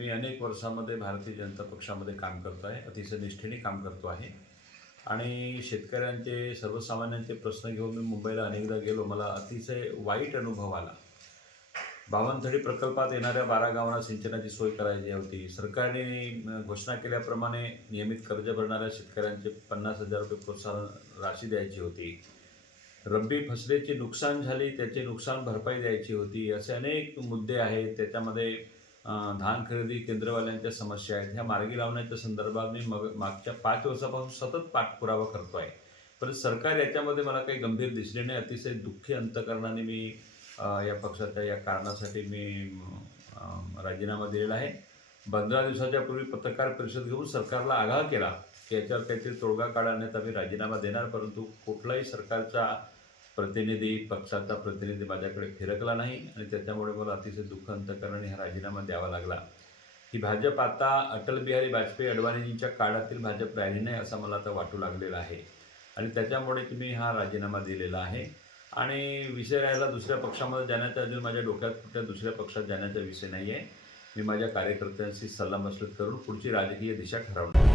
मी अनेक वर्षामध्ये भारतीय जनता पक्षामध्ये काम करतो आहे अतिशय निष्ठेने काम करतो आहे. आणि शेतकऱ्यांचे सर्वसामान्यांचे प्रश्न घेऊन मी मुंबईला अनेकदा गेलो मला अतिशय वाईट अनुभव आला. बावनथडी प्रकल्पात येणाऱ्या बारा गावांना सिंचनाची सोय करायची होती. सरकारने घोषणा केल्याप्रमाणे नियमित कर्ज भरणाऱ्या शेतकऱ्यांचे पन्नास हजार रुपये प्रोत्साहन राशी द्यायची होती. रब्बी फसलेची नुकसान झाली त्याची नुकसान भरपाई द्यायची होती असे अनेक मुद्दे आहेत. त्याच्यामध्ये धान खरेदी केंद्रवाल्यांच्या समस्या आहेत. ह्या मार्गी लावण्याच्या संदर्भात मी मग मागच्या पाच वर्षापासून सतत पाठपुरावा करतो आहे पण सरकार याच्यामध्ये मला काही गंभीर दिसले नाही. अतिशय दुःखी अंतकरणाने मी या पक्षाच्या या कारणासाठी मी राजीनामा दिलेला आहे. पंधरा दिवसाच्या पूर्वी पत्रकार परिषद घेऊन सरकारला आगाह केला की याच्यावर काहीतरी तोडगा काढण्यात आम्ही राजीनामा देणार परंतु कुठलाही सरकारचा प्रतिनिधी पक्षाचा प्रतिनिधी माझ्याकडे फिरकला नाही आणि त्याच्यामुळे मला अतिशय दुःख अंतकरणाने हा राजीनामा द्यावा लागला. ही भाजप आता अटल बिहारी वाजपेयी अडवाणीजींच्या काळातील भाजप राहिली नाही असं मला आता वाटू लागलेलं आहे. आणि त्याच्यामुळे मी हा राजीनामा दिलेला आहे. आणि विषय राहिला दुसऱ्या पक्षामध्ये जाण्याचा अजून माझ्या डोक्यात कुठल्या दुसऱ्या पक्षात जाण्याचा विषय नाही आहे मी माझ्या कार्यकर्त्यांशी सल्लामसलत करून पुढची राजकीय दिशा ठरवणार